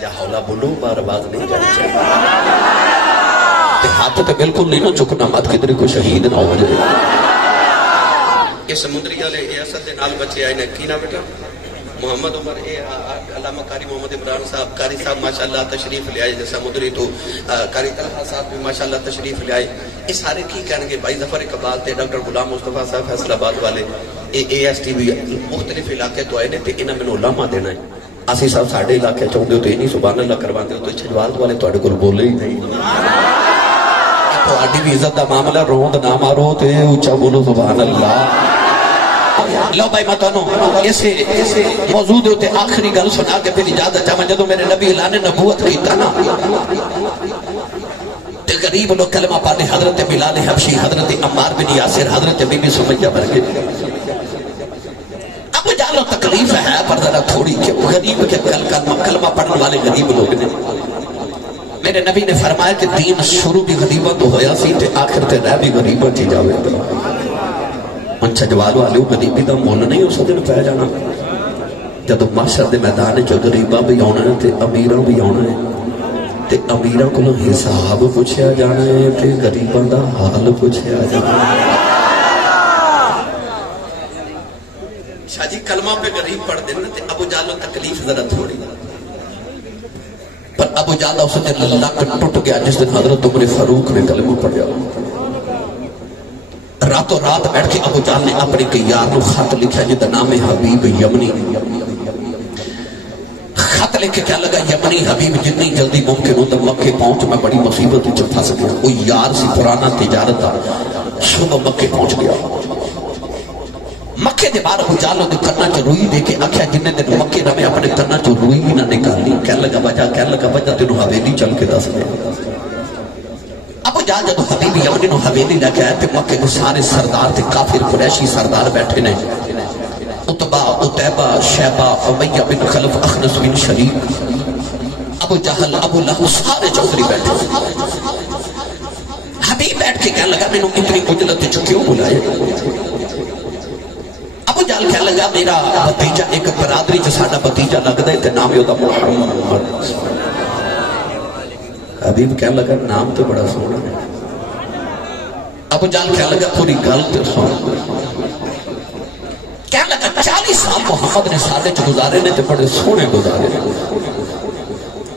جا حولا بولو بار باز نہیں جانی چاہیے ہاتھ تو بالکل نہیں نہ چکنا مت کدھر کو شہید نہ ہو جائے یہ سمندری والے یہ اصل دے نال بچے آئے نے کی نہ بیٹا محمد عمر علامہ قاری محمد عمران صاحب قاری صاحب ماشاءاللہ تشریف لے آئے سمندری تو قاری طلحہ صاحب بھی ماشاءاللہ تشریف لے آئے یہ سارے کی کہنے گے بھائی ظفر اقبال تے ڈاکٹر غلام مصطفیٰ صاحب فیصل آباد والے اے ایس ٹی بھی مختلف علاقے تو آئے نے تے انہاں میں علماء دینا ہے آسی صاحب ساڑھے علاقے چاہتے ہو تو نہیں سبحان اللہ کروان دے ہو تو چھجوال والے تو اڑے کو بولے ہی نہیں تو آڈی بھی عزت دا معاملہ روند نہ مارو تے اچھا بولو سبحان اللہ لو بھائی مطانو اسے موضوع دے ہوتے آخری گل سنا کے پھر اجازت چاہاں جدو میرے نبی اللہ نے نبوت کیتا نا تے غریب لوگ کلمہ پانے حضرت بلال حبشی حضرت عمار بن یاسر حضرت بی بی سمیہ برگے اب جالو تکلیف ہے پر ذرا تھوڑی کہ غریب کے کلمہ پڑھنے والے غریب لوگ نے میرے نبی نے فرمایا کہ دین شروع بھی غریبہ تو ہویا سی تے آخر تے رہ بھی غریبہ تھی جاوے ان چھجوال والے غریبی دا مول نہیں اس دن پہ جانا جدو محشر دے میدان جو غریبہ بھی آنا ہے تے امیرہ بھی آنا ہے تے امیرہ کو حساب پوچھیا جانا ہے تے غریبہ دا حال پوچھیا جانا ہے شاہ جی کلمہ پہ غریب پڑھ دینا تے ابو جالو تکلیف ذرا تھوڑی پر ابو جالو اس دن اللہ کا ٹوٹ گیا جس دن حضرت عمر فاروق نے کلمہ پڑھیا راتوں رات بیٹھ کے ابو جال نے اپنے یار نو خط لکھا جدا نام حبیب یمنی خط لکھ کے کیا لگا یمنی حبیب جتنی جلدی ممکن ہو تو مکے پہنچ میں بڑی مصیبت جو پھنس گیا وہ یار سی پرانا تجارت تھا صبح مکے پہنچ گیا مکے دے بار ابو جالوں دے کرنا چو روئی دے کے آکھیا جنہیں دن مکے نہ میں اپنے کرنا چو روئی نہ نکالی کہہ لگا بجا تینوں حویلی چل کے دس دے ابو جال جدو حبیب یمنی نو حویلی لے کے آئے تے مکے کو سارے سردار تے کافر قریشی سردار بیٹھے نے عتبہ عتیبہ شیبہ امیہ بن خلف اخنس بن شریف ابو جہل ابو لہب سارے چودری بیٹھے حبیب بیٹھ کے کہنے لگا میں نے اتنی اجلت جو کیوں بلائے ابو جال کہنے لگا میرا بتیجہ ایک برادری جو ساڑھا بتیجہ لگ دے تے نام یودا محمد حبیب کہنے لگا نام تو بڑا سونا ہے ابو جال کہنے لگا تھوڑی گل تو سونا کہنے لگا 40 سال محمد نے صادق گزارے نے تے بڑے سونے گزارے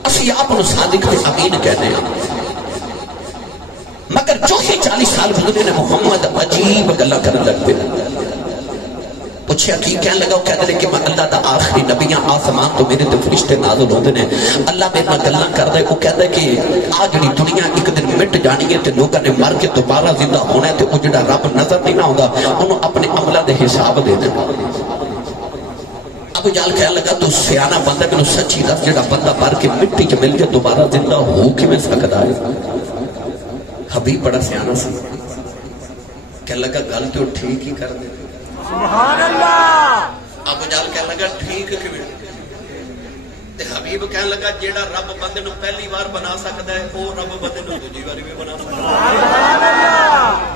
اسی آپ انہوں صادق تے امین کہنے ہیں مگر جو ہی 40 سال گزرے نے محمد عجیب گلہ کرنے لگتے پوچھیا کی کہنے لگا وہ کہتے لے کہ میں اللہ دا آخری نبیاں آسمان تو میرے تے فرشتے نازل ہوندے نے اللہ میرے میں گلہ کر دے وہ کہتا ہے کہ آج جڑی دنیا ایک دن مٹ جانی ہے تے لوگوں نے مر کے دوبارہ زندہ ہونا ہے تے وہ جڑا رب نظر نہیں نہ ہوگا انہوں اپنے عملہ دے حساب دے دے ابو جال کہنے لگا تو سیانہ بندہ کہ سچی دس جڑا بندہ مر کے مٹی کے مل کے دوبارہ زندہ ہو کی میں سکتا ہے حبیب بڑا سیانہ سی کہنے لگا گل تو ٹھیک ہی کر دے سبحان اللہ ابو جال کہنے لگا ٹھیک کیوں تے حبیب کہنے لگا جیڑا رب بندے نو پہلی بار بنا سکتا ہے وہ رب بندے نو دوسری بار بھی بنا سکتا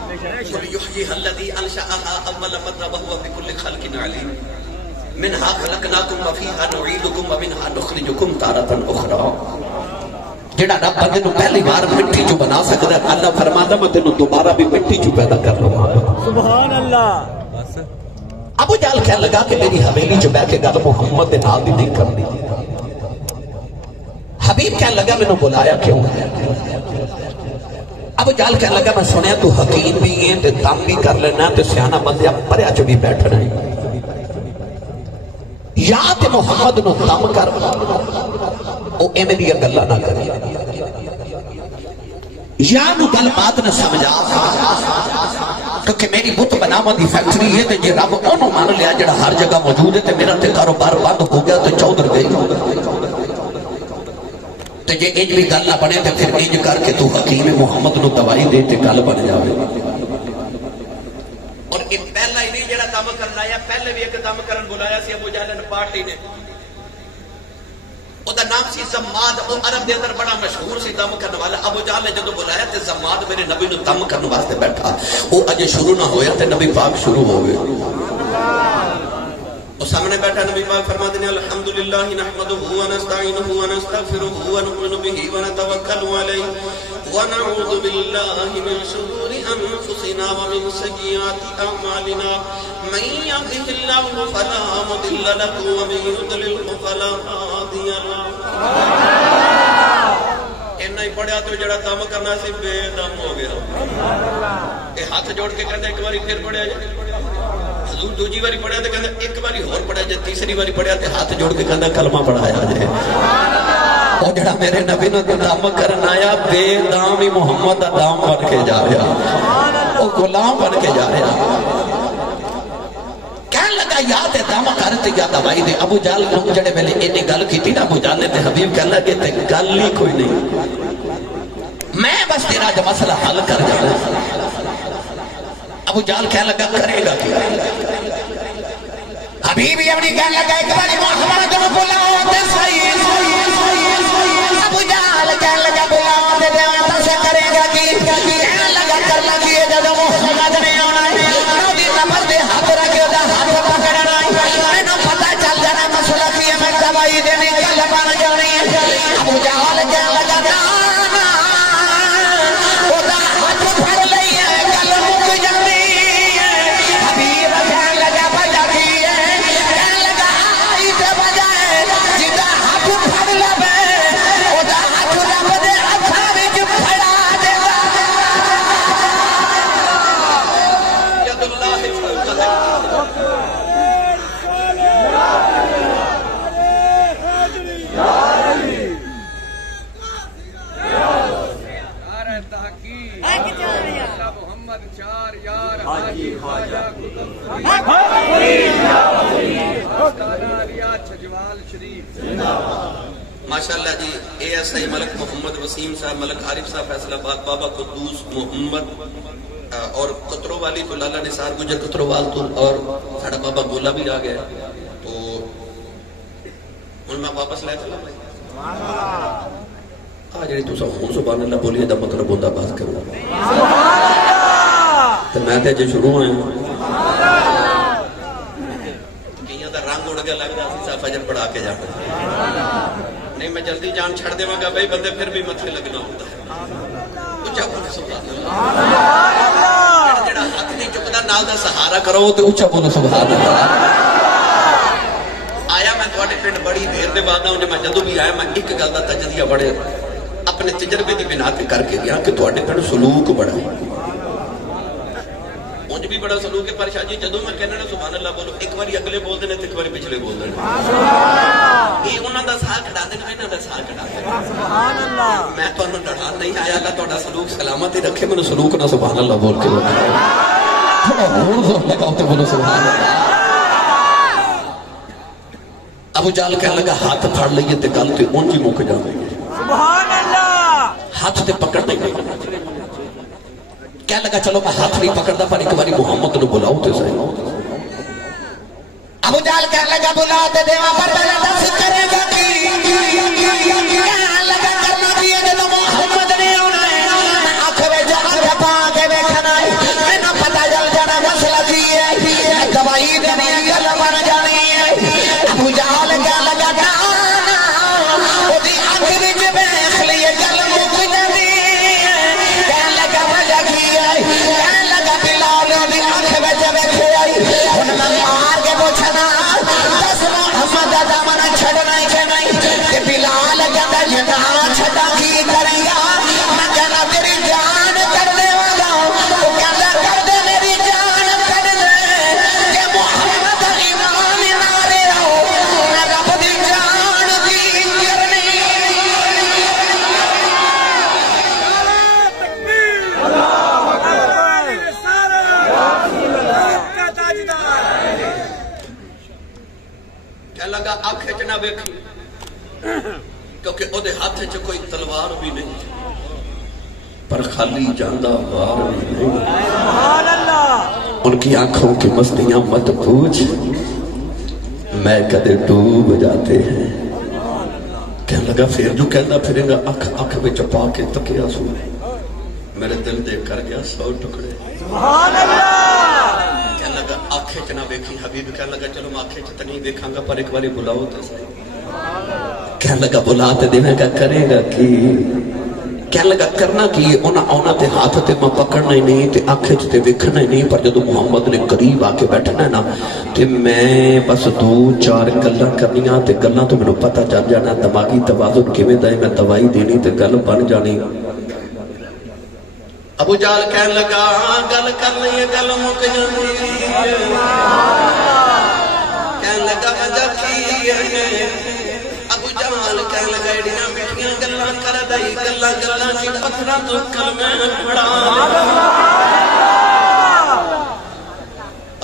ہے قل یحییھا الذی انشأھا اول مرہ وہو بکل خلق علیم منہا خلقناکم وفیہا نعیدکم ومنہا نخرجکم تارۃ اخری جیڑا رب بندے نو پہلی بار مٹی جو بنا سکتا ہے اللہ فرماتا میں تینوں دوبارہ بھی مٹی جو پیدا کر لوں سبحان اللہ ابو جال کہنے لگا کہ میری حویلی جو بیٹھ کے گل محمد دے نال بھی نہیں کرنی حبیب کہنے لگا میں نے بلایا کیوں ابو جال کہنے لگا میں سنیا تو حکیم بھی ہیں تے دم بھی کر لینا تے سیانہ بندیا پریا جو بھی بیٹھنا ہے یا تے محمد نو دم کر او ایمیں دیا گلہ نہ کرے یا نو گل بات نہ سمجھا کیونکہ میری بت بناوا دی فیکٹری ہے تے جے رب انہوں مان لیا جڑا ہر جگہ موجود ہے تے میرا تے کاروبار بند ہو گیا تے چودر گئی تے جے انج بھی گل نہ بنے تے پھر انج کر کے تو حکیم محمد نو دوائی دے تے گل بن جاوے اور یہ پہلا ہی نہیں جڑا دم کرنا ہے پہلے بھی ایک دم کرن بلایا سی ابو جہل پارٹی نے او دا نام سی زماد او عرب دے اندر بڑا مشہور سی دم کرنے والا ابو جہل نے جدو بلایا تے زماد میرے نبی نو دم کرنے واسطے بیٹھا او اجے شروع نہ ہویا تے نبی پاک شروع ہو گئے اور سامنے بیٹھا نبی پاک فرماتے ہیں الحمدللہ نحمدہ ونستعینہ ونستغفرہ ونؤمن بہ ونتوکل علیہ ونعوذ باللہ من شرور انفسنا ومن سیئات اعمالنا من یهده اللہ فلا مضل له ومن یضلل فلا ہادی له. اینا ہی پڑھیا تو جڑا کام کرنا سی بے دم ہو گیا. یہ ہاتھ جوڑ کے کہتے ایک باری پھر پڑھیا جائے. حضور دوجی باری پڑھیا تو کہتے ایک باری اور پڑھیا جائے. تیسری باری پڑھیا تو ہاتھ جوڑ کے کہتے کلمہ پڑھایا جائے. وہ جڑا میرے نبی نے دام کرنا آیا بے دام ہی محمد دا دام بن کے جا رہا. وہ غلام بن کے جا رہا. کہنے لگا یاد ہے دام کرتے یا دوائی دے. ابو جال کو جڑے میں نے انہیں گل کی تھی نا ابو جال نے تے حبیب کہنے لگے تے گل ہی کوئی نہیں. میں بس تیرا جو مسئلہ حل کر جانا. ابو جال کہنے لگا کرے گا کیا. حبیبی اپنی کہنے لگا ایک باری محمد کو بلاؤ تے صحیح. ابو جال کہنے لگا بلاؤ تے دیوانتا سے کرے گا کی. کہنے لگا کر لگیے جب محمد نے آنا ہے نبی نمبر دے ہاتھ رکھے دا ہاتھ پکڑنا ہے. میں نو پتہ چل جانا مسئلہ کی میں دوائی دینے گل بن جانی ہے. ابو جال کہنے لگا نا ماشاءاللہ جی. اے ایس آئی ملک محمد وسیم صاحب, ملک عارف صاحب فیصلہ آباد, بابا قدوس محمد اور قطروں والی تو لالا نثار گجر قطروں وال تو اور ساڑھا بابا گولا بھی آ گیا. تو ان میں واپس لائے چلا آج جی تو خون سبحان اللہ بولیے دا مطلب ہوندہ بات کروں تو میں تے جو شروع ہوئے کئیاں دا رنگ اڑ گیا لگ رہا سی صاحب فجر پڑھا کے جانا نہیں. میں جلدی جان چھڑ دے گا بھائی بندے پھر بھی متھے لگنا ہوتا ہے. اچھا بولو سبحان اللہ. جڑا ہاتھ نہیں چکدا نال دا سہارا کرو تے اچھا بولو سبحان اللہ. آیا میں تواڈے پنڈ بڑی دیر دے بعد ہوں میں جدوں بھی آیا میں ایک گل دا تجزیہ بڑے اپنے تجربے دی بنا تے کر کے گیا کہ تواڈے پنڈ سلوک بڑا ہے. انج بھی بڑا سلوک ہے پر شاہ جی جدوں میں کہنا سبحان اللہ بولو ایک باری اگلے بول دینے تے ایک باری پچھلے بول دینے. یہ انہاں دا ساتھ کھڑا دینا انہاں دا ساتھ کھڑا دینا. سبحان اللہ. میں تانوں ڈران نہیں آیا اللہ تہاڈا سلوک سلامت ہی رکھے. میں سلوک نہ سبحان اللہ بول کے تھوڑا اور زور لگاؤ تے بولو سبحان اللہ. ابو جال کہنے لگا ہاتھ پھاڑ لئیے تے گل تے اونج ہی مک جاوے. سبحان اللہ. ہاتھ تے پکڑ نہیں کہنے لگا چلو میں ہاتھ نہیں پکڑتا پر ایک باری محمد نے بلاؤ تے صحیح. ابو جال کہنے لگا بلاؤ تے دیوا پر بلا دس کرے گا کہنے لگا کرنا بھی ہے جب محمد نے آنا ہے آنکھ میں جہاں پا کے بیٹھنا ہے. میں نہ پتہ چل جانا مسئلہ کی ہے گواہی دینی ہے گل بن جانی ہے. ابو جال کہنے لگا نا وہ دی آنکھ وچ بیٹھ لیے گل مک جاندی ہے. کہنے لگا وجہ کی ہے کہنے لگا بلال دی آنکھ وچ بیٹھے آئی ہن میں مار کے پوچھنا دس محمد دا دامن چھڑنا ہے کہ نہیں. تے بلال کہندا جے نہ چھڈا کی کرے گا. میں کہنا تیری جان کر دے والا. وہ کہندا کر دے میری جان کر دے کہ محمد ایمان نارے آؤ میں رب دی جان دی کرنی. کہنے لگا آنکھ نہ ویکھی کیونکہ او دے ہاتھ چ کوئی تلوار بھی نہیں پر خالی جاندہ وار بھی نہیں. سبحان اللہ. ان کی آنکھوں کی مستیاں مت پوچھ میں کدے ڈوب جاتے ہیں. کہنے لگا پھر جو کہنا پھرے گا آنکھ میں چپا کے تکیا سو میرے دل دے کر گیا 100 ٹکڑے. سبحان اللہ. کہنے لگا آنکھیں چ نہ ویکھی. حبیب کہنے لگا چلو میں آنکھیں چ نہیں دیکھاں گا پر ایک باری بلاؤ تو صحیح. کہنے لگا بلا تے دے گا کرے گا کی. کہنے لگا کرنا کی اونا تے ہاتھ تے میں پکڑنا ہی نہیں تے آنکھیں چ تے ویکھنا ہی نہیں پر جدوں محمد نے قریب آ کے بیٹھنا ہے نا تے میں بس 2-4 گلاں کرنیاں تے گلاں تو مینوں پتہ چل جانا دماغی توازن کیویں دا ہے میں دوائی دینی تے گل بن جانی. ابو جہل کہنے لگا گل کر لئیے گل مک جاندی. کہنے لگا وجہ کی ہے. ابو جہل کہنے لگا ایڈیاں میٹھیاں گلاں کر دئی گلاں کی پتھراں تو کلمہ پڑھا.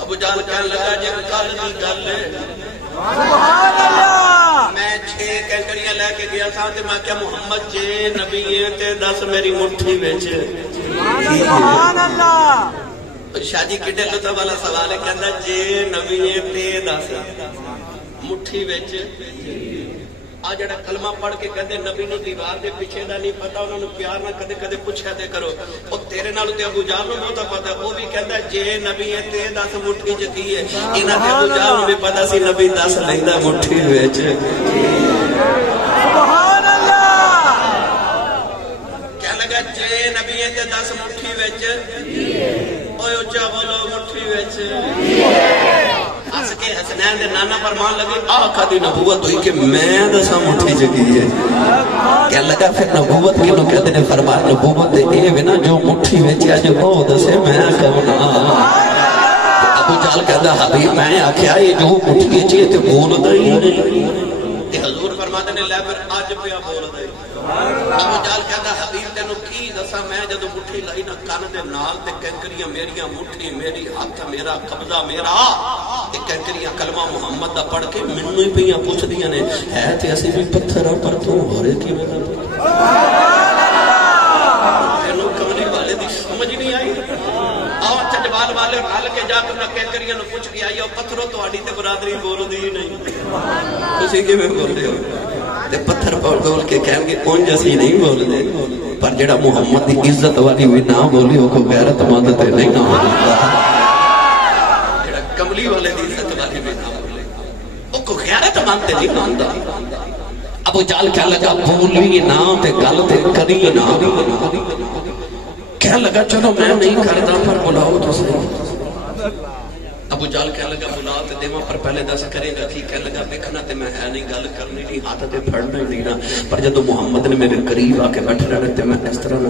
ابو جہل کہنے لگا جے کل دی گل ہے سبحان اللہ میں 6 کنکریاں لے کے گیا تھا تے میں کیا محمد جے نبی ہے تے دس میری مٹھی وچ. سبحان اللہ. شاہ جی کڈے لطف والا سوال ہے. کہندا جے نبی ہے تے دس مٹھی وچ. آ جڑا کلمہ پڑھ کے کہندے نبی نو دیوار دے پیچھے دا نہیں پتا انہاں نو پیار نہ کدے کدے پوچھیا تے کرو. او تیرے نال تے ابو جہل نو بہت پتہ ہے. او بھی کہندا جے نبی ہے تے دس مٹھی وچ کی ہے. انہاں تے ابو جہل نو بھی پتہ سی نبی دس لیندا مٹھی وچ. سبحان اللہ. کہنے لگا جے نبی ہے تے دس مٹھی وچ. اوے اونچا بولو مٹھی وچ. ہس کے حسنین دے نانا فرمان لگے آقا دی نبوت ہوئی کہ میں دسا مٹھی جگی ہے. کہنے لگا پھر نبوت کی نو کہتے نے فرمایا نبوت دے اے وے نا جو مٹھی وچ اج او دسے میں کہنا. ابو جہل کہندا حبیب میں آکھیا یہ جو مٹھی وچ تے بولدا ہی نہیں تے حضور فرماتے نے لے پھر اج پیا بولدا ہے. ابو جہل کہندا حبیب تینوں کی دساں میں جدوں مٹھی لائی نا کن دے نال تے کنکریاں میریاں مٹھی میری ہاتھ میرا قبضہ میرا تے کنکریاں کلمہ محمد دا پڑھ کے مینوں ہی پیاں پوچھدیاں نے ہے تے اسی بھی پتھر پر تو ہورے کیویں دا. تینوں کملی والے دی سمجھ نہیں آئی. آؤ چجوال والے ہل کے جا کے انہاں کنکریاں نو پوچھ کے آئی او پتھروں تہاڈی تے برادری بولدی ہی نہیں. تسی کیویں بولدے ہو تے پتھر بول کے کہن گے اونج اسی نہیں بولدے پر جڑا محمد دی عزت والی ہوئی نہ بولی او کو غیرت مند تے نہیں نہ بولدا. جڑا کملی والے دی عزت والی ہوئی نہ بولے او کو غیرت مند تے نہیں ہوندا. ابو جہل کہنے لگا بولی نہ تے گل تے کری نہ. کہنے لگا چلو میں نہیں کردا پر بلاؤ تو صحیح. ابو جہل کہنے لگا بلا تے دیواں پر پہلے دس کرے گا کی. کہنے لگا دیکھنا تے میں ہے نہیں گل کرنی نہیں ہاتھ تے پھڑنا ہی نہیں نا پر جدوں محمد نے میرے قریب آ کے بیٹھنا تے میں اس طرح نہ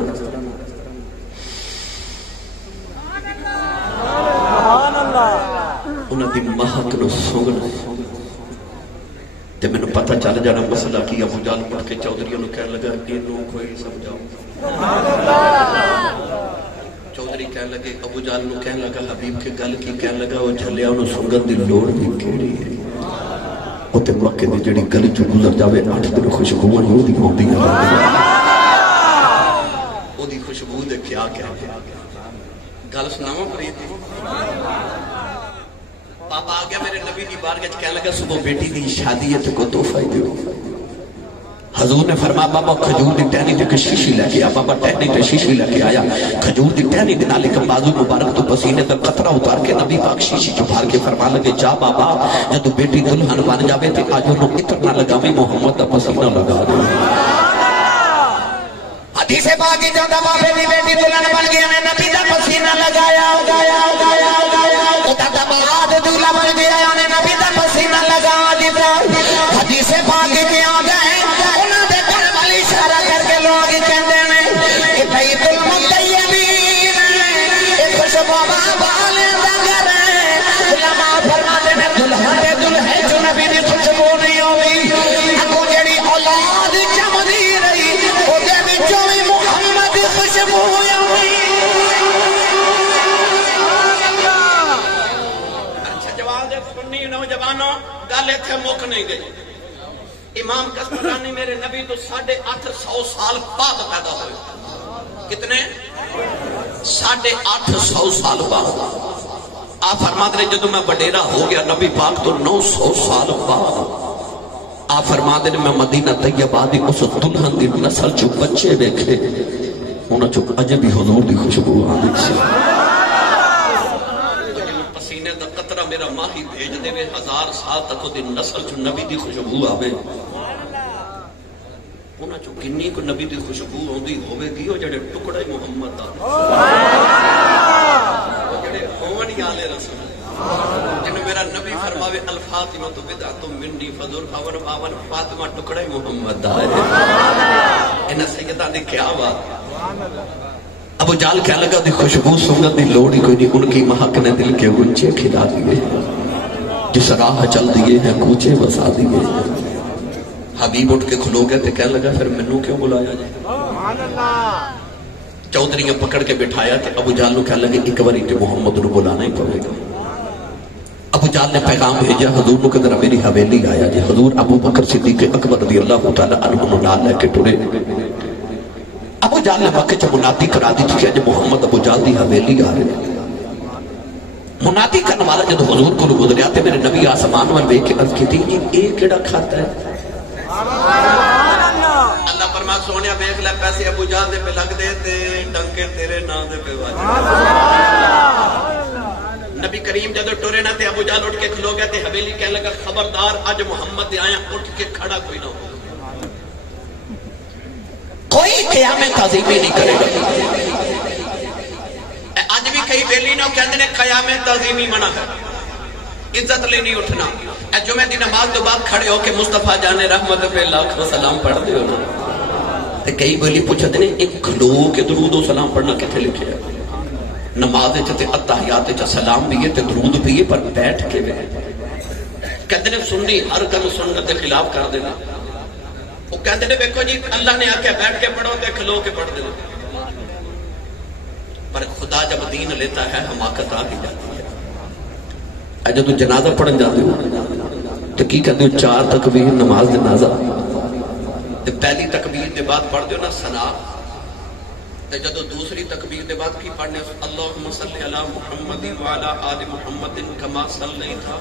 سبحان اللہ انہاں دی مہک نو سونگنا تے مینوں پتہ چل جانا مسئلہ کی. ابو جہل اٹھ کے چودھریوں نو کہنے لگا اینوں کوئی سمجھاؤ. سبحان اللہ. چودھری کہنے لگے ابو جہل نو کہنے لگا حبیب کے گل کی. کہنے لگا وہ جھلیا انہوں سنگت دی لوڑ دی کیڑی ہے. وہ تے مکے دی جڑی گلی چ گزر جاوے 8 دن خوشبو نہیں ہوندی ہوندی او دی خوشبو دے کیا گل سناواں فرید. پاپا آ گیا میرے نبی دی بارگاہ وچ. کہنے لگا صبح بیٹی دی شادی ہے تے کو تحفہ دیو. حضور نے فرمایا بابا کھجور دی ٹہنی تے شیشی لے کے آ. بابا ٹہنی تے شیشی لے کے آیا. کھجور دی ٹہنی دے نال ایک بازو مبارک تو پسینے تے قطرہ اتار کے نبی پاک شیشی چ بھار کے فرمان لگے جا بابا جدوں بیٹی دلہن بن جاوے تے اج اونوں عطر نہ لگاویں محمد دا پسینہ لگا دے. حدیث پاک کی جاندا بابے دی بیٹی دلہن بن گئی میں نبی دا پسینہ لگایا تا بعد دلہا بن گیا نے نبی دا پسینہ لگا دتا. حدیث پاک کی آ گئے اشارہ کر کے لوگ کہتے ہیں کہ بیت المطیبین ایک خوشبو والے گھر ہے. علماء فرماتے ہیں دلہے جو نبی دی خوشبو نہیں ہوئی اگوں جڑی اولاد جمدی رہی او دے وچوں وی محمد دی خوشبو ہوئی. اچھا جواب دے سنی نوجوانوں گل ایتھے مک نہیں گئی. امام کسمرانی میرے نبی تو 850 سال بعد پیدا ہوئے. کتنے 850 سال بعد. آپ فرماتے ہیں جدو میں بڑیرا ہو گیا نبی پاک تو 900 سال بعد. آپ فرماتے ہیں میں مدینہ طیبہ دی اس دلہن دی نسل چو بچے دیکھے انہاں چو اجے بھی حضور دی خوشبو آندی سی. پسینے دا قطرہ دے 1000 سال تک دی نسل چ نبی دی خوشبو آوے انہاں چوں کنی کو نبی دی خوشبو آندی ہوے گی او جڑے ٹکڑا ہی محمد دا جڑے ہون والے رسول جنہوں میرا نبی فرماوے الفاطمہ تو بدعت منی فضل فاون باون فاطمہ ٹکڑا ہی محمد دا ہے انہاں سیدہ نے کیا بات ابو جال کہنے لگا دی خوشبو سنگت دی لوڑی کوئی نہیں ان کی مہک نے دل کے گنچے کھلا دیئے جس راہ چل دیئے ہیں کوچے بسا دیئے حبیب اٹھ کے کھلو گئے تے کہنے لگا پھر منو کیوں بلایا جائے چودھریاں پکڑ کے بٹھایا کہ ابو جال نو کہنے لگے ایک باری تے محمد نو بلانا ہی پڑے گا ابو جال نے پیغام بھیجا حضور نو کہ ذرا میری حویلی آیا جائے حضور ابو بکر صدیق اکبر رضی اللہ تعالی عنہ نو نال لے کے ٹرے ابو جال نے وقت جب منادی کرا دی تھی کہ اج محمد ابو جال دی حویلی آ رہے منادی کرنے والا جب حضور کو گزریا تے میرے نبی آسمان وال ویکھ کے عرض کی تھی یہ کیڑا کھاتا ہے اللہ فرما سونیا ویکھ لے پیسے ابو جال دے پہ لگ دے تے ڈنکے تیرے نام دے پہ واجب نبی کریم جب ٹرے نہ تے ابو جال اٹھ کے کھلو گیا تے حویلی کہنے لگا خبردار اج محمد دے آیا اٹھ کے کھڑا کوئی نہ ہو کوئی قیامت تعظیمی نہیں کرے گا آج بھی کئی بیلی نہ کہتے ہیں قیامت تعظیمی منع ہے عزت لے نہیں اٹھنا جمعہ دی نماز تو بعد کھڑے ہو کے مصطفیٰ جانے رحمت پہ لاکھ و سلام پڑھ دے ہو نا کئی بیلی پوچھتے ہیں ایک کھلو کے درود و سلام پڑھنا کتنے لکھے ہے نماز چاہتے اتحیات چاہ سلام بھی ہے تے درود بھی ہے پر بیٹھ کے بھی کہتے ہیں سنی ہر کل سنت کے خلاف کر دینا وہ کہتے ہیں دیکھو جی اللہ نے آکے بیٹھ کے پڑھو تے کھلو کے پڑھ دینا پر خدا جب دین لیتا ہے حماقت آ ہی جاتی ہے جب تو جنازہ پڑھن جاتے ہو تو کی کہتے ہو 4 تکبیر نماز جنازہ پہلی تکبیر دے بعد پڑھ دیو نا ثنا جب دوسری تکبیر دے بعد کی پڑھنے اللہم صلی علی محمد وعلا آل محمد کما صلیتا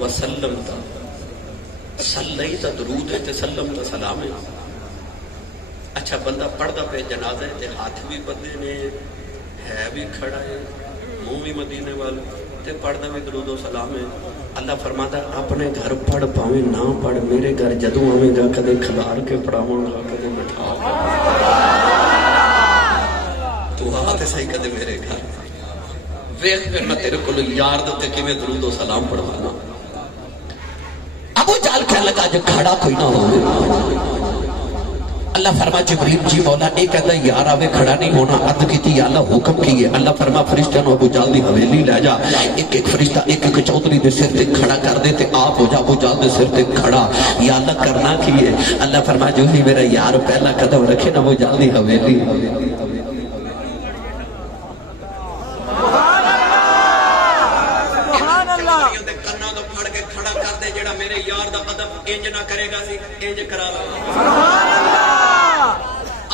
وسلمتا صلیتا درود ہے تے سلمتا سلام ہے اچھا بندہ پڑھدا پہ جنازہ ہے تے ہاتھ بھی بندے نے ہے بھی کھڑا ہے منہ بھی مدینے والے تے پڑھدا بھی درود و سلام ہے اللہ فرماتا ہے اپنے گھر پڑھ پاویں نہ پڑھ میرے گھر جدوں آویں گا کدے کھلار کے پڑھاواں گا کدے بٹھا تو ہاتھ صحیح کدے میرے گھر ویکھ پھر میں تیرے کول یار دے تے کیویں درود و سلام پڑھوانا ابو جال کہنے لگا جو کھڑا کوئی نہ ہو اللہ فرما جبریل جی مولا ایک کہتا ہے یار آوے کھڑا نہیں ہونا عرض کی تھی یا اللہ حکم کیے اللہ فرما فرشتہ نو ابو جال دی حویلی لے جا ایک ایک فرشتہ ایک ایک چودھری دے سر تے کھڑا کر دے تے آپ ہو جا ابو جال دے سر تے کھڑا یا اللہ کرنا کیے اللہ فرما جو ہی میرا یار پہلا قدم رکھے نا ابو جال دی حویلی میرے یار دا ادب انج نہ کرے گا سی انج کرا لا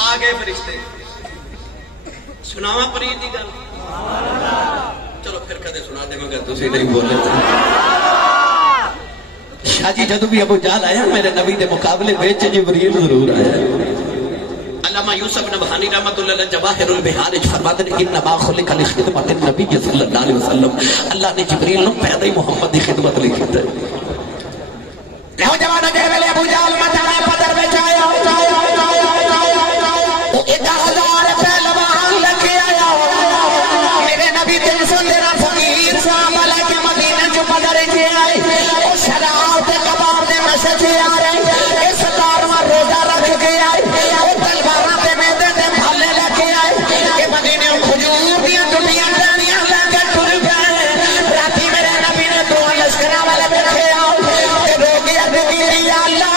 آگے فرشتے سناواں پرید دی گل چلو پھر کدے سنا دے مگر تسی نہیں بولے شاہ جی جدو بھی ابو جال آیا میرے نبی دے مقابلے وچ جبریل ضرور آیا علامہ یوسف نبہانی رحمت اللہ علیہ جواہر البحار فرماتے ہیں انما خلق لخدمت النبی صلی اللہ علیہ وسلم اللہ نے جبریل نو پیدا ہی محمد دی خدمت لکھی ہے نوجوانوں جے ویلے ابو جال مٹانا پدر وچ آیا او 1000 پہلوان لے کے آیا میرے نبی 313 فقیر صاحب لے کے مدینے جو پدر کے آئے او شراب تے کباب دے نشے سے آ رہے اس 17واں روزہ رکھ کے آئے او تلواراں تے میدے تے بھالے لے کے آئے کہ مدینے کھجور دیاں ٹٹیاں ڈانیاں لے کے ٹر گئے راتی میرے نبی نے 2 لشکراں والے بیٹھے آؤ یا اللہ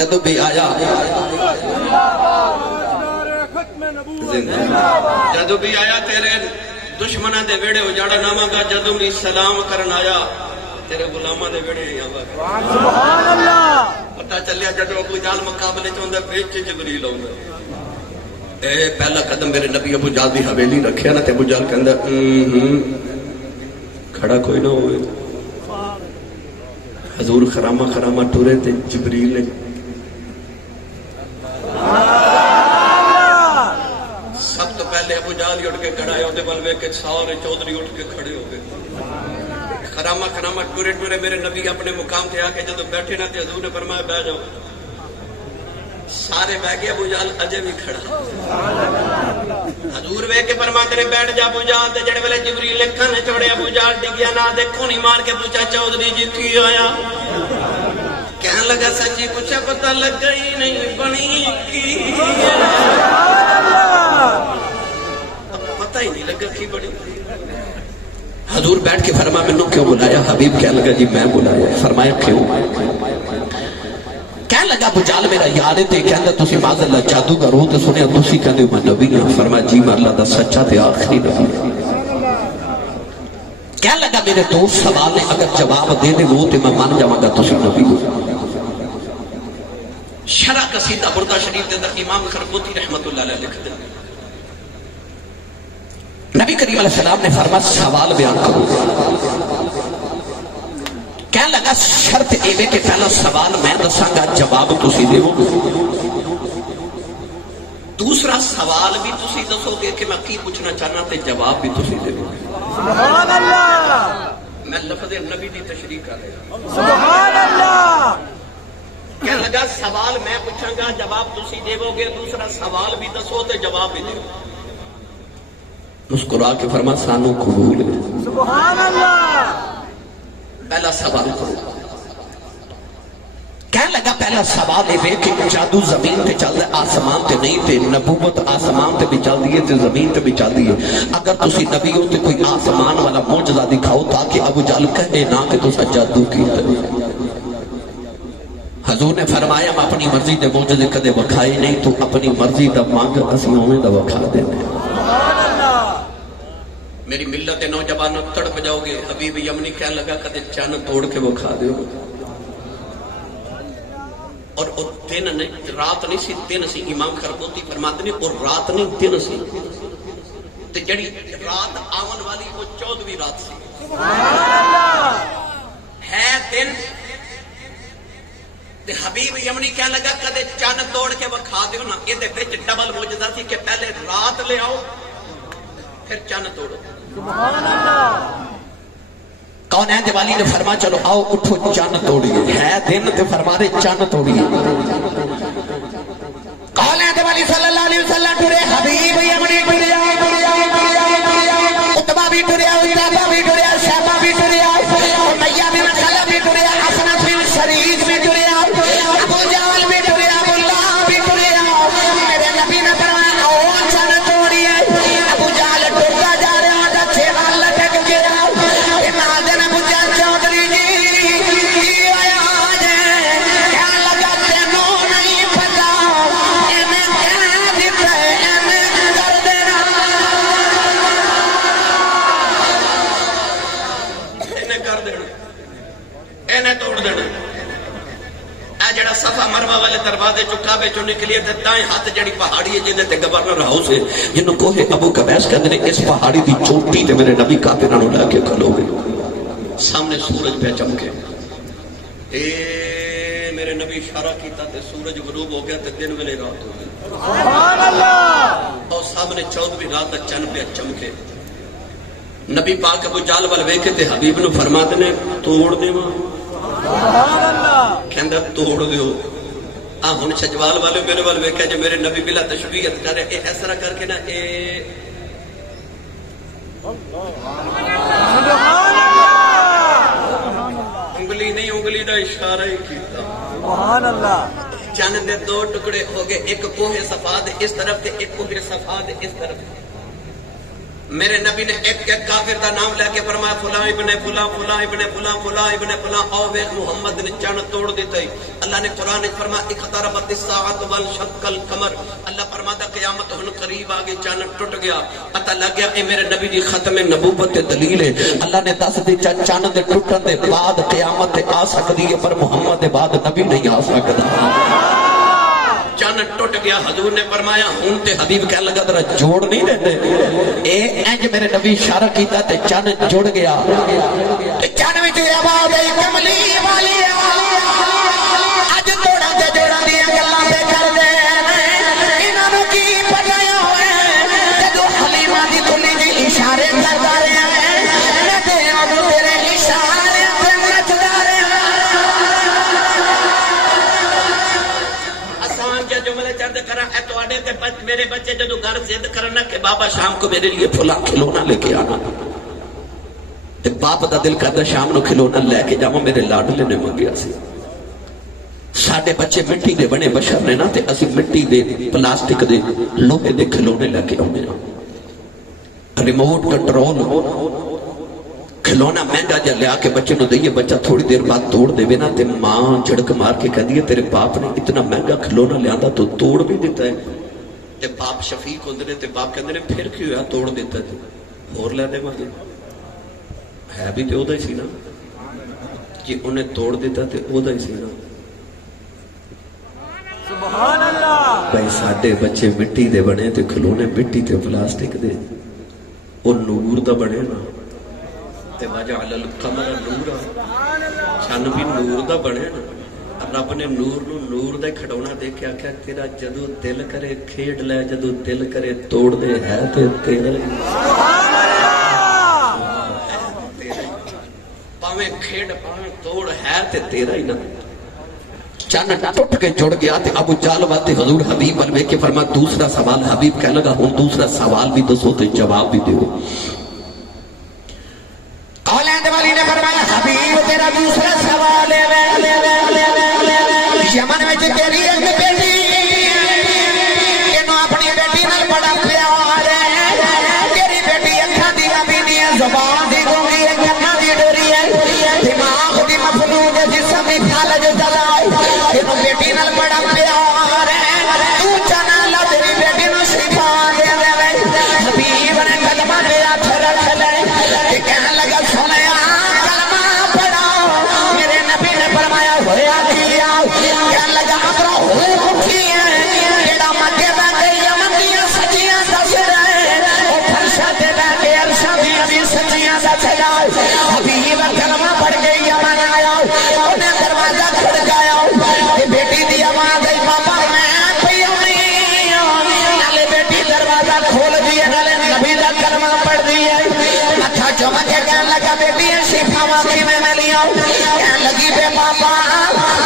جدو بھی آیا جدو بھی آیا تیرے دشمنہ دے ویڑے اجاڑا نامہ گا جدو بھی سلام کرن آیا تیرے غلامہ دے ویڑے آیا سبحان اللہ پتہ چلیا جدو ابو جال مقابلے چوندہ بیچ جبریل ہوندہ اے پہلا قدم میرے نبی ابو جال دی حویلی رکھیا نا تے ابو جال کہندہ کھڑا کوئی نہ ہوئے حضور خرامہ خرامہ ٹورے تے جبریل نے سب تو پہلے ابو جال ہی اٹھ کے کھڑا ہے ہوتے بلوے کے سارے چودھری اٹھ کے کھڑے ہو گئے خرامہ خرامہ ٹورے ٹورے میرے نبی اپنے مقام تے آ کے جدو بیٹھے نہ تے حضور نے فرمایا بیٹھ جاؤ سارے بہ گئے ابو جال اجے بھی کھڑا حضور وے کے فرماتے نے بیٹھ جا ابو جال تے جڑے ویلے جبریل نے کھانے چھوڑے ابو جال ڈگیا نہ دیکھو نہیں مار کے پوچھا چودھری جی کی آیا کہنے لگا سچی پوچھا پتہ لگ گئی نہیں بنی کی پتہ ہی نہیں لگا کی بڑی حضور بیٹھ کے فرمایا میں نے کیوں بلایا حبیب کہنے لگا جی میں بلایا فرمایا کیوں کہنے لگا ابو جال میرا یار تے کہندا تسی معاذ اللہ جادوگر ہو تے سنیا تسی کہندے میں نبی ہاں فرمایا جی میں اللہ دا سچا تے آخری نبی کہنے لگا میرے دوست سوال نے اگر جواب دے دے وہ تے میں مان جاواں گا تسی نبی ہو شرح قصیدہ بردہ شریف دے اندر امام خربوتی رحمت اللہ علیہ لکھ دے نبی کریم علیہ السلام نے فرمایا سوال بیان کرو کہنے لگا شرط ایوے کہ پہلا سوال میں دساں گا جواب تسی دے ہو دوسرا سوال بھی تسی دسو گے کہ میں کی پوچھنا چاہنا تے جواب بھی تسی دے ہو سبحان اللہ میں لفظ نبی دی تشریح کر رہا سبحان اللہ کہنے لگا سوال میں پوچھاں گا جواب تسی دے ہو گے دوسرا سوال بھی دسو تے جواب بھی دے ہو مسکرا کے فرما سانو قبول ہے سبحان اللہ پہلا سوال کرو کہنے لگا پہلا سوال ہے کہ جادو زمین تے چل دے آسمان تے نہیں تے نبوت آسمان تے بھی چل دیئے تے زمین تے بھی چل دیئے اگر تسی نبی ہو تے کوئی آسمان والا معجزہ دکھاؤ تاکہ ابو جہل کہے نہ کہ تسا جادو کی طرح حضور نے فرمایا میں اپنی مرضی دے معجزے کدے وکھائے نہیں تو اپنی مرضی دا مانگ اسیوں میں دا وکھا دینے میری ملت نوجوانوں تڑپ جاؤ گے حبیب یمنی کہنے لگا کدے چاند توڑ کے وہ کھا دیو اور دن نہیں رات نہیں سی دن سی امام خربوتی فرماتے ہیں اور رات نہیں دن سی تے جڑی رات آون والی وہ 14ویں رات سی ہے دن تے حبیب یمنی کہنے لگا کدے چاند توڑ کے وہ کھا دیو نا یہ دے وچ ڈبل معجزہ سی کہ پہلے رات لے آؤ پھر چاند توڑو سبحان اللہ کون ہے دیوالی نے فرما چلو آؤ اٹھو چاند توڑیے ہے دن تے فرما دے چاند توڑیے کون ہے دیوالی صلی اللہ علیہ وسلم ٹرے حبیب یمنی ٹریا اتبا بھی ٹریا اتبا بھی ٹریا شہبہ بھی ٹریا امیہ بھی خلف بھی ٹریا حسنت بھی شریف بھی ٹریا ابو جہل بھی ٹریا ابو لہب بھی ٹریا میرے نبی نے فرمایا آؤ چاند توڑیے ابو جہل ٹرتا جا رہا تھا چھ بار لٹک گیا امام ابو جہل چودھری جی آیا کیا لگا تینوں نہیں پتا انہیں کیا دیتا ہے انہیں کر دینا انہیں کر دینا انہیں توڑ دینا اے جڑا صفا مروہ والے دروازے چکابے چو نکلیے تے دائیں ہاتھ جڑی پہاڑی ہے جنہیں تے گورنر ہاؤس ہے جنہوں کوہ ابو قبیس کہتے ہیں اس پہاڑی دی چوٹی تے میرے نبی کافرانوں لے کے کھلو گے سامنے سورج پہ چمکے اے میرے نبی اشارہ کیتا تے سورج غروب ہو گیا تے دن ویلے رات ہو گئی سبحان اللہ اور سامنے 14ویں رات دا چن پہ چمکے نبی پاک ابو جہل وال ویکھے تے حبیب نو فرماتے نے توڑ دیواں سبحان اللہ کہندا توڑ دیو ہن شجوال والے میرے وال ویکھیا جو میرے نبی بلا تشبیہت کرے اے اس طرح کر کے نا اے انگلی نہیں انگلی دا اشارہ ہی کیتا سبحان اللہ چند دے دو ٹکڑے ہو گئے ایک کوہ صفا دے اس طرف تے ایک کوہ صفا دے اس طرف میرے نبی نے ایک ایک کافر دا نام لے کے فرمایا فلاں ابن فلاں فلاں ابن فلاں فلاں ابن فلاں او ویکھ محمد نے چن توڑ دیتا ہے. اللہ نے قرآن میں فرمایا اقتربت الساعۃ وانشق القمر. اللہ فرماتا قیامت ہن قریب آ گئی, چن ٹوٹ گیا. پتہ لگ گیا اے میرے نبی دی ختم نبوت تے دلیل ہے. اللہ نے دس دی چن دے ٹوٹن دے بعد قیامت آ سکدی ہے پر محمد دے بعد نبی نہیں آ سکدا. چن ٹوٹ گیا. حضور نے فرمایا ہوں تے حبیب کہنے لگا ذرا جوڑ نہیں دیتے. اے انج میرے نبی اشارہ کیتا تے چن جڑ گیا. چن وچ آواز آئی کملی والی اج توڑاں تے جوڑاں دی گلاں تے کر دے. انہاں نوں کی پتہ ہوئے جدوں حلیمہ دی دلی دی اشارے کردا رہیا ہے تے اب تیرے اشارے تے نچدا رہیا. جملے چند کرا اے تو آڑے تے میرے بچے جدو گھر زد کرنا کہ بابا شام کو میرے لیے پھلا کھلونا لے کے آنا. تے باپ دا دل کردا شام نو کھلونا لے کے جاواں. میرے لاڈلے نے منگیا سی. ساڈے بچے مٹی دے بنے بشر نے نا تے اسی مٹی دے پلاسٹک دے لوہے دے کھلونے لے کے آوندے ہاں. ریموٹ کنٹرول کھلونا مہنگا جا لیا کے بچے نو دئیے, بچہ تھوڑی دیر بعد توڑ دے نا تے ماں جھڑک مار کے کہہ دیے تیرے باپ نے اتنا مہنگا کھلونا لیا تو توڑ بھی دیتا ہے. تے باپ شفیق ہوندے نے تے باپ کہندے نے پھر کیوں ہے توڑ دیتا ہے اور لے دے مجھے ہے بھی تے اودا ہی سی نا کہ انہیں توڑ دیتا تے اودا ہی سی نا. سبحان اللہ. بھائی ساڈے بچے مٹی دے بنے تے کھلونے مٹی تے پلاسٹک دے او نور دا بنے نا تے وجعل القمر نورا. چن بھی نور دا بنے نا. رب نے نور نو نور دا کھڑونا دے کے آکھیا تیرا جدو دل کرے کھیڈ لے, جدو دل کرے توڑ دے, ہے تے تیرا ہی. پاویں کھیڈ پاویں توڑ ہے تے تیرا ہی نا. چن ٹوٹ کے جڑ گیا تے ابو جہل واتے حضور حبیب ول ویکھ کے فرمایا دوسرا سوال. حبیب کہنے لگا ہن دوسرا سوال بھی دسو تے جواب بھی دیو. اولاد والی نے فرمایا حبیب تیرا دوسرا سوال ہے یمن میں تیری ایک بیٹی انہوں اپنی بیٹی نال بڑا پیار ہے. تیری بیٹی اکھاں دی ابینی ہے, زبان دی گونگی ہے, کنا دی ڈوری ہے, دماغ دی مفلوج ہے, جسم دی فالج دلائی. انہوں بیٹی نال بڑا پیار ہے. تو چاہنا اللہ تیری بیٹی نو شفا دے دے. حبیب نے کلمہ دے ہاتھ رکھ لے کہ کہنے لگا سنیا کلمہ پڑھا. میرے نبی نے فرمایا ہویا کیا. کہنے لگا اقرا حکم کی ہے جیڑا مکے بیٹھے یمن دیاں سچیاں دس رہے او فرشا تے بیٹھے عرشاں دیاں بھی سچیاں دس رہے. حبیب کلمہ پڑھ کے یمن آیا, انہیں دروازہ کھڑکایا کہ بیٹی دی آواز آئی بابا میں پئی ہونی نالے بیٹی دروازہ کھول دیے نالے نبی دا کلمہ پڑھ دیے. متھا چوم کے کہنے لگا بیٹی شفا واقعی میں ملی آؤ. کہنے لگی بے بابا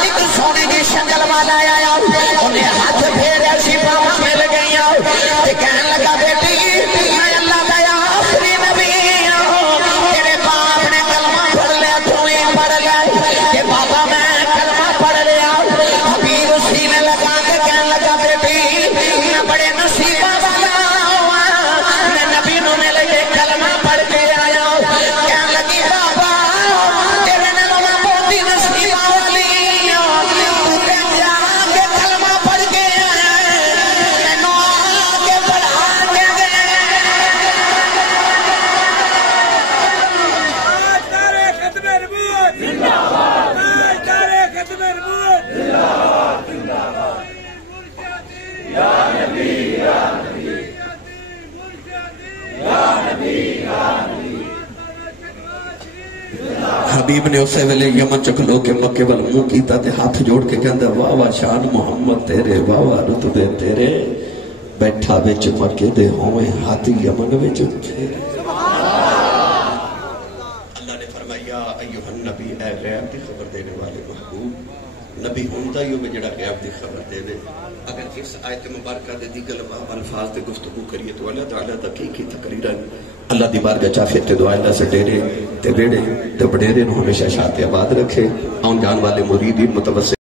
ایک سونے کی شکل والا آیا, انہیں ہاتھ پھیرے شفا مل گئی آؤ. کہنے لگا بیٹی میں اللہ دا آخری نبی ہوں, تیرے باپ نے کلمہ پڑھ لیا تو ہی پڑھ لیا کہ بابا میں کلمہ پڑھ لیا. حبیب سینے لگا کے کہنے لگا بیٹی میں بڑے نصیبہ والا میں نبی نو مل کے کلمہ پڑھ کے آیا. کہنے لگی بابا تیرے نے میں بہت ہی نصیبہ والی تو کہ جا کے کلمہ پڑھ کے آیا میں نو آگے بڑھا کے گئے. تارے ختم نبوت زندہ باد, تارے ختم نبوت زندہ باد, زندہ باد. یا نبی یا نبی یا نبی یا نبی. حبیب نے اسے ویلے یمن چکلو کے مکے وال منہ کیتا تے ہاتھ جوڑ کے کہندا واہ واہ شان محمد تیرے, واہ واہ رتبے تیرے, بیٹھا وچ مکے دے ہوئے ہاتھی یمن وچ پھیرے. اللہ نے فرمایا ایھا النبی اے غیب دی خبر دینے والے محبوب نبی ہوندا ہی ہوے جڑا غیب دی خبر دے دے. اگر اس آیت مبارکہ دے دیگر الفاظ دے گفتگو کریے تو اللہ تعالی تحقیقی تقریرن اللہ دی بارگاہ چاہیے تے دعا اللہ سے ڈیرے تے بیڑے تے بڑیرے نو ہمیشہ شاد آباد رکھے. آن جان والے مرید متوسل